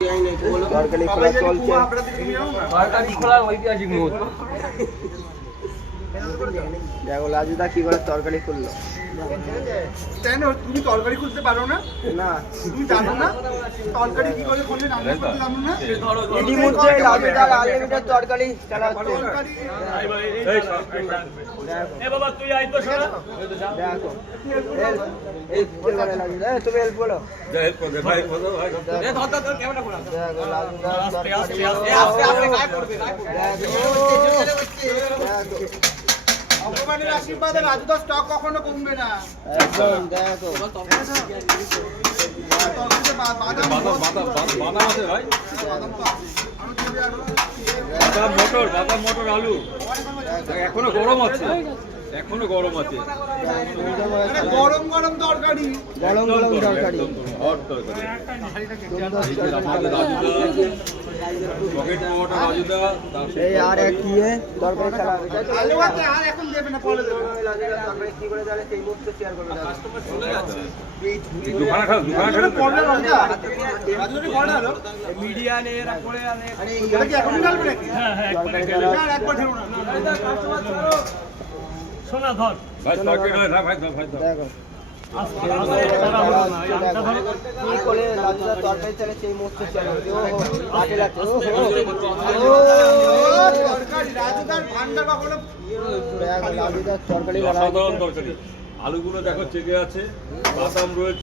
তরকারি খোলা চলছে। তরকারি খোলা ঐতিহাসিক মুহূর্ত। দেখো লাজুদা কি করে তরকারি খুললো। তুমি তরকারি খুলতে পারো না? না তুমি জানো না তরকারি কি করে খুললে রান্না করতে জানো না? ইতিমধ্যে লাজুদার আনলিমিটেড তরকারি চালা হচ্ছে। তরকারি এ বাবা তুই আই তো শোনা। দেখো এই করে লাজুদা তুমি হেল্প করো। এ ধর ধর ক্যামেরা ঘোরা। দেখো লাজুদা আস্তে আস্তে তরকারি আস্তে আস্তে গায়ে পড়বে গায়ে পড়বে। দেখো ভগবানের আশীর্বাদে রাজুদার স্টক কখনো কমবে না। একদম দেখো তরকারিতে বাদাম আছে ভাই, বাদাম তো আছে। আরো দেবে আরো। বাদাম মটর আলু এখনো গরম আছে, এখনো গরম আছে। আরে গরম গরম তরকারি। গরম গরম তরকারি হট তরকারি। সুন্দর আমাদের রাজুদা পকেট মোটা রাজুদা, এই আর এক কি তরকারি চালা হবে তাই তো? আলু আছে আর এখন দেবে না পরে দেবে। লাজুদা তরকারি কি করে চালে সেই মুহূর্তে শেয়ার করবে দাদা। দোকানে খাও, দোকানে রাজুদা খাও। পড়বে রাজুদা। রাজুদা পড়ে আলো। মিডিয়া নে এরা পড়ে আনে। এটা কি এখনই ঢালবে নাকি? হ্যাঁ হ্যাঁ তরকারি চালা না একবার ঢেলো না। শোনা ধর। ভাই তরকারি নয়, ভাই ভাই দেখো আস্তে আস্তে তারা হলো না। এই আটটা ধর। কি করে লাজুদা তরকারি চালে সেই মুহূর্তে শেয়ার করবে। ও হাতে লাগছে ও তরকারি রাজুদার ভান্ডার কখনো দেখো লাজুদা তরকারি চালা অসাধারণ তরকারি। আলুগুলো দেখো চেকে আছে, বাদাম রয়েছে।